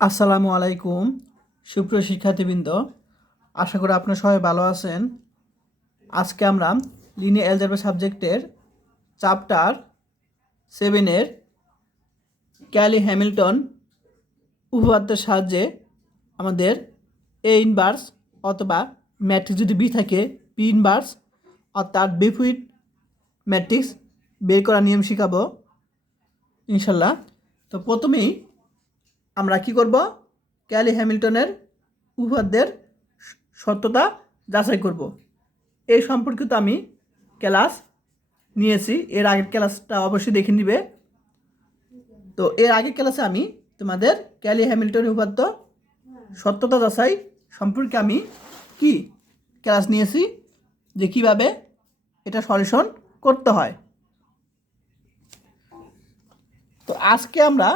আসসালামু আলাইকুম, সুপ্রিয় শিক্ষার্থীবৃন্দ। আশা করি আপনারা সবাই ভালো আছেন। আজকে আমরা লিনিয়ার অ্যালজেব্রা সাবজেক্টের চ্যাপ্টার সেভেনের ক্যালি হ্যামিল্টন উপপাদ্যের সাহায্যে আমাদের এ ইনভার্স অথবা ম্যাট্রিক্স যদি বি থাকে পি ইনভার্স অর্থাৎ বিফুইট ম্যাট্রিক্স বের করার নিয়ম শেখাবো, ইনশাল্লাহ। তো প্রথমেই আমরা কি করব? ক্যালি হ্যামিল্টনের উপপাদ্যের সত্যতা যাচাই করব। এই সম্পর্কিত আমি ক্লাস নিয়েছি। এর আগের ক্লাসটা অবশ্যই দেখে নিবে। তো এর আগের ক্লাসে আমি তোমাদের ক্যালি হ্যামিল্টনের উপাদ্য সত্যতা যাচাই সম্পর্কে আমি কি ক্লাস নিয়েছি? যে কীভাবে এটা সলিউশন করতে হয়। তো আজকে আমরা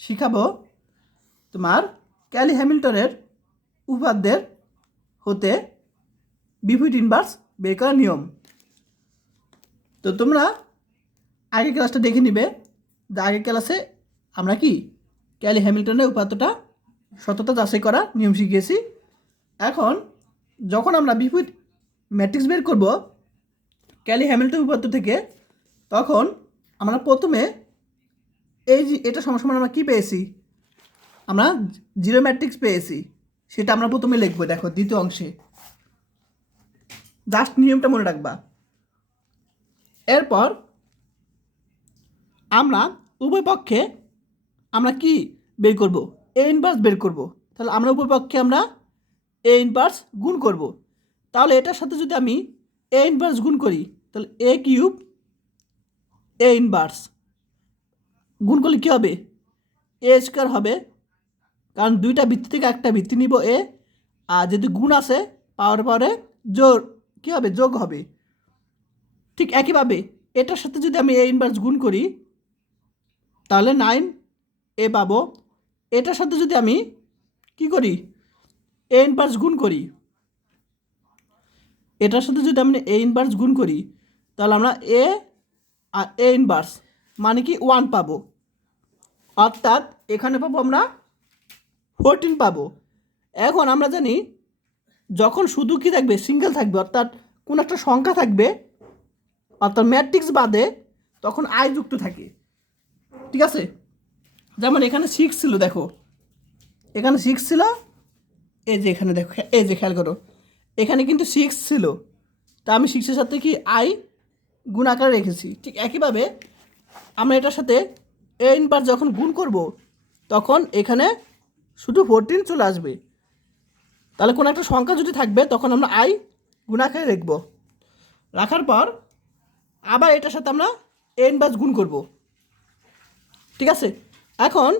শিখাবো তোমার ক্যালি হ্যামিল্টনের উপাদ্যের হতে বিপরীত ইনভার্স বের করার নিয়ম। তো তোমরা আগের ক্লাসটা দেখে নিবে যে আগের ক্লাসে আমরা কি ক্যালি হ্যামিল্টনের উপাত্তটা সততা যাচাই করা নিয়ম শিখিয়েছি। এখন যখন আমরা বিপরীত ম্যাট্রিক্স বের করব ক্যালি হ্যামিল্টন উপাত্ত থেকে, তখন আমরা প্রথমে এই যে এটা সমসমান আমরা কী পেয়েছি? আমরা জিরো ম্যাট্রিক্স পেয়েছি, সেটা আমরা প্রথমে লিখব, দেখো, দ্বিতীয় অংশে। জাস্ট নিয়মটা মনে রাখবা। এরপর আমরা উভয় পক্ষে আমরা কি বের করব? এ ইনভার্স বের করব। তাহলে আমরা উভয় পক্ষে আমরা এ ইনভার্স গুণ করব। তাহলে এটার সাথে যদি আমি এ ইনভার্স গুণ করি, তাহলে এ কিউব এ ইনভার্স গুণ করলে কী হবে? এ স্কোয়ার হবে কারণ দুইটা ভিত্তি থেকে একটা ভিত্তি নিব এ, আর যদি গুণ আছে পাওয়ার পরে জোর কী হবে? যোগ হবে। ঠিক একইভাবে, এটার সাথে যদি আমি এ ইনভার্স গুণ করি, তাহলে নাইন এ পাবো। এটার সাথে যদি আমি কি করি? এ ইনভার্স গুণ করি। এটার সাথে যদি আমি এ ইনভার্স গুণ করি, তাহলে আমরা এ আর এ ইনভার্স মানে কি? ওয়ান পাবো। অর্থাৎ এখানে পাবো আমরা ফোরটিন পাবো। এখন আমরা জানি, যখন শুধু কি থাকবে? সিঙ্গেল থাকবে, অর্থাৎ কোনো একটা সংখ্যা থাকবে, অর্থাৎ ম্যাট্রিক্স বাদে তখন আয় যুক্ত থাকে। ঠিক আছে? যেমন এখানে সিক্স ছিল, দেখো। এখানে সিক্স ছিল, এই যে এখানে দেখো, এই যে খেয়াল করো। এখানে কিন্তু সিক্স ছিল। তা আমি সিক্সের সাথে কি আই গুণ আকারে রেখেছি। ঠিক একইভাবে আমরা এটার সাথে এ ইনভার্স যখন গুণ করব, তখন এখানে শুধু ফোরটিন চলে আসবে। তাহলে কোনো একটা সংখ্যা যদি থাকবে, তখন আমরা আই গুণাকারে রাখব রাখার পর আবার এটার সাথে আমরা এ বাস গুণ করব। ঠিক আছে? এখন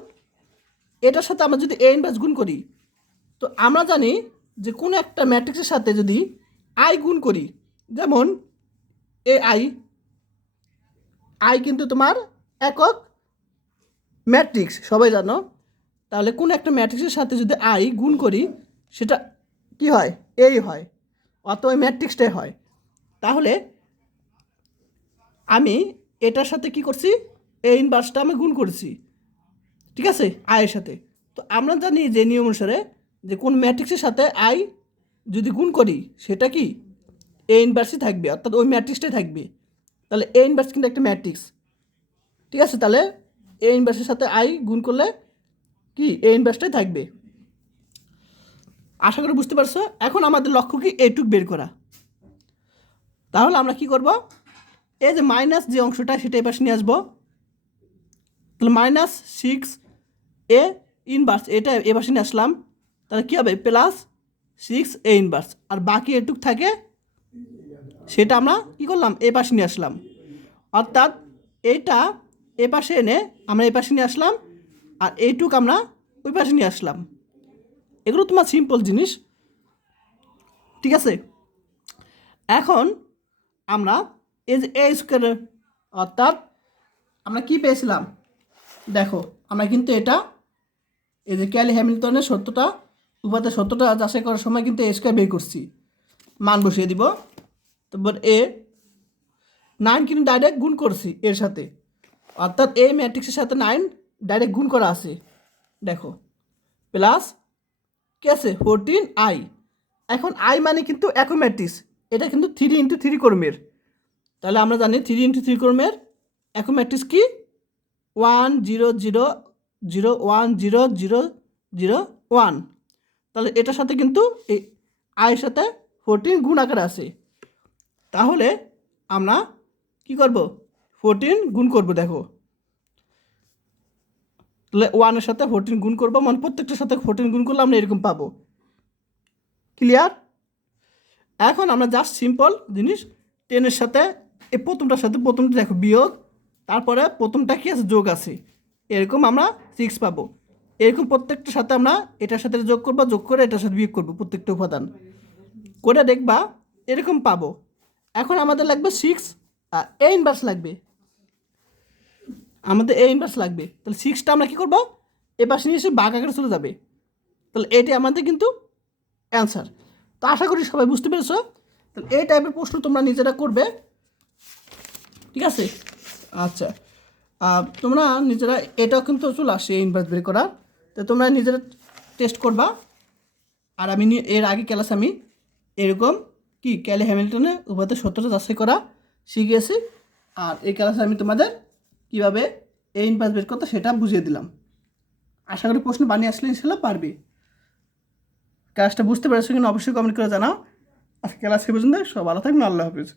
এটার সাথে আমরা যদি এ বাস গুণ করি, তো আমরা জানি যে কোনো একটা ম্যাট্রিক্সের সাথে যদি আই গুণ করি, যেমন এ আই আই কিন্তু তোমার একক ম্যাট্রিক্স সবাই জানো? তাহলে কোন একটা ম্যাট্রিক্সের সাথে যদি আই গুণ করি, সেটা কি হয়? এই হয়। অত ওই ম্যাট্রিক্সটাই হয়। তাহলে আমি এটার সাথে কি করছি? এই ইনভার্সটা আমি গুণ করছি। ঠিক আছে? আয়ের সাথে। তো আমরা জানি যে নিয়ম অনুসারে যে কোন ম্যাট্রিক্সের সাথে আই যদি গুণ করি, সেটা কি? এ ইনভার্সই থাকবে। অর্থাৎ ওই ম্যাট্রিক্সটাই থাকবে। তাহলে এ ইনভার্স কিন্তু একটা ম্যাট্রিক্স। ঠিক আছে? তাহলে এ ইনভার্সের সাথে আই গুণ করলে কি? এ ইনভার্সটাই থাকবে। আশা করি বুঝতে পারছ? এখন আমাদের লক্ষ্য কি? এইটুক বের করা। তাহলে আমরা কি করব? এই যে মাইনাস যে অংশটা, সেটা এবার নিয়ে আসব। তাহলে মাইনাস সিক্স এ ইনভার্স এটা এবার নিয়ে আসলাম। তাহলে কী হবে? প্লাস সিক্স এ ইনভার্স আর বাকি এটুক থাকে, সেটা আমরা কী করলাম? এ পাশে নিয়ে আসলাম। অর্থাৎ এইটা এ পাশে এনে আমরা এ পাশে নিয়ে আসলাম। আর এইটুক আমরা ওই পাশে নিয়ে আসলাম। এগুলো তোমার সিম্পল জিনিস। ঠিক আছে? এখন আমরা এই যে এ স্কোয়ারের অর্থাৎ আমরা কি পেয়েছিলাম? দেখো, আমরা কিন্তু এটা এই যে ক্যালি হ্যামিল্টনের সত্যটা উপাতে সত্যটা যাচাই করার সময় কিন্তু এ স্কোয়ার বের করছি। মান বসিয়ে দিব। তারপর এ নাইন কিন্তু ডাইরেক্ট গুণ করছি এর সাথে। অর্থাৎ এই ম্যাট্রিক্সের সাথে নাইন ডাইরেক্ট গুণ করা আছে। দেখো প্লাস কি আছে? ফোরটিন আই এখন আই মানে কিন্তু অ্যাকোম্যাটিস এটা কিন্তু থ্রি ইন্টু থ্রি কর্মের। তাহলে আমরা জানি থ্রি ইন্টু থ্রি কর্মের অ্যাকোম্যাটিস কি? One zero zero zero one zero zero zero one তাহলে এটার সাথে কিন্তু এই আয়ের সাথে ফোরটিন গুণ আকারে আছে। তাহলে আমরা কি করব? ফোরটিন গুণ করব, দেখো। তাহলে ওয়ানের সাথে ফোরটিন গুণ করব মানে প্রত্যেকটার সাথে ফোরটিন গুণ করলে আমরা এরকম পাবো। ক্লিয়ার এখন আমরা জাস্ট সিম্পল জিনিস টেনের সাথে, এই প্রথমটার সাথে প্রথমটা দেখো বিয়োগ, তারপরে প্রথমটা কি আছে? যোগ আছে। এরকম আমরা সিক্স পাবো। এরকম প্রত্যেকটার সাথে আমরা এটার সাথে যোগ করব, যোগ করে এটার সাথে বিয়োগ করব, প্রত্যেকটা উপাদান। করে দেখবা, এরকম পাবো। এখন আমাদের লাগবে সিক্স এ ইনভার্স লাগবে। আমাদের এ ইনভার্স লাগবে। তাহলে সিক্সটা আমরা কী করব? এ পাশে নিয়ে এসে বাঘ আকারে চলে যাবে। তাহলে এটি আমাদের কিন্তু অ্যান্সার তো আশা করি সবাই বুঝতে পেরেছ। তাহলে এই টাইপের প্রশ্ন তোমরা নিজেরা করবে। ঠিক আছে? আচ্ছা। তোমরা নিজেরা এটাও কিন্তু চলে আসে ইনভার্স বের করার। তো তোমরা নিজেরা টেস্ট করবা। আর আমি এর আগে ক্লাস আমি এরকম কি, ক্যালি হ্যামিল্টনে উভয়তে সত্যতা যাচাই করা শিখিয়েছি। আর এই ক্লাসে আমি তোমাদের কীভাবে এই ইনভার্স বের করতে সেটা বুঝিয়ে দিলাম। আশা করি প্রশ্ন বানিয়ে আসলে ইনশাল্লাহ পারবে। ক্লাসটা বুঝতে পেরেছ কিনা অবশ্যই কমেন্ট করে জানাও। আজকে ক্লাস এ পর্যন্ত সব ভালো থাকবেন। আল্লাহ হাফিজ।